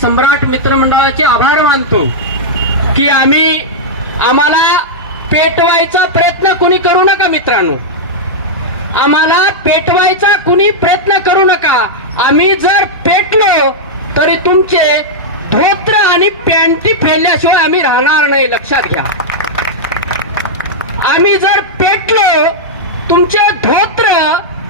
सम्राट मित्रमंडळाचे आभार मानतो की आम्ही आम्हाला पेटवायचा प्रयत्न कुणी करू नका मित्रांनो. आम्हाला पेटवायचा कुणी प्रयत्न करू नका. आम्ही जर पेटलो तरी तुमचे धोत्र आणि पॅन्टी फेरल्याशिवाय आम्ही राहणार नाही लक्षात घ्या. आम्ही जर पेटलो तुमचे धोत्र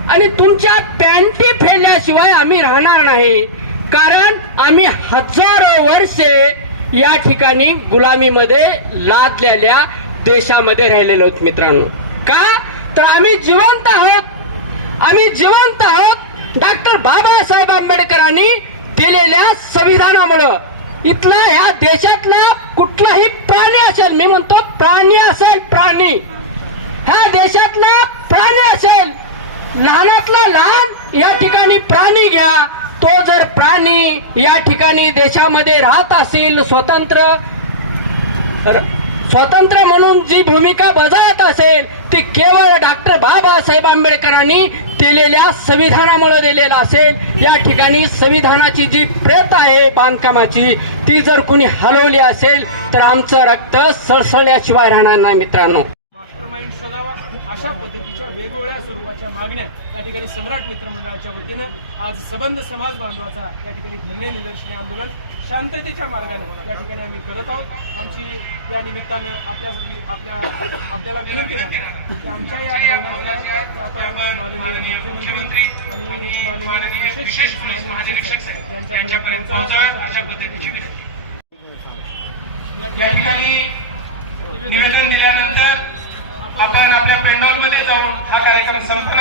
आणि तुमच्या पॅन्टी फेरल्याशिवाय आम्ही राहणार नाही. कारण आम्ही हजारो वर्षे या ठिकाणी गुलामीमध्ये लादलेल्या देशामध्ये राहिलेलो आहोत मित्रांनो. का? तर आम्ही जिवंत आहोत. आम्ही जिवंत आहोत. डॉक्टर बाबासाहेब आंबेडकरांनी दिलेल्या संविधानामुळं. इथला ह्या देशातला कुठलाही प्राणी असेल मी म्हणतो प्राणी असेल प्राणी. ह्या देशातला प्राणी असेल. लहानातला लहान या ठिकाणी प्राणी घ्या. तो जर प्राणी या ठिकाणी देशामध्ये राहत असेल स्वतंत्र र- स्वतंत्र म्हणून जी भूमिका बजावत असेल ती केवळ डॉक्टर बाबासाहेब आंबेडकरांनी दिलेल्या संविधानामुळे दिलेला असेल. या ठिकाणी संविधानाची जी प्रेत आहे बांधकामाची ती जर कुणी हलवली असेल तर आमचं रक्त सळसळल्याशिवाय राहणार नाही मित्रांनो. या ठिकाणी सम्राट मित्र मंडळाच्या वतीनं आज सबंध समाज बांधवाचा या ठिकाणी धन्य निदर्शने आंदोलन शांततेच्या मार्गाने या ठिकाणी आम्ही करत आहोत. आमची या निमित्तानं आपल्या आपल्या आपल्याला विनंती आहे आमच्या या मुख्यमंत्री आणि माननीय विशेष पोलीस महानिरीक्षक साहेब यांच्यापर्यंत पोहोचाव्यात अशा पद्धतीची विनंती. या ठिकाणी निवेदन दिल्यानंतर आपण आपल्या पेंडॉलमध्ये जाऊन हा कार्यक्रम संपन्न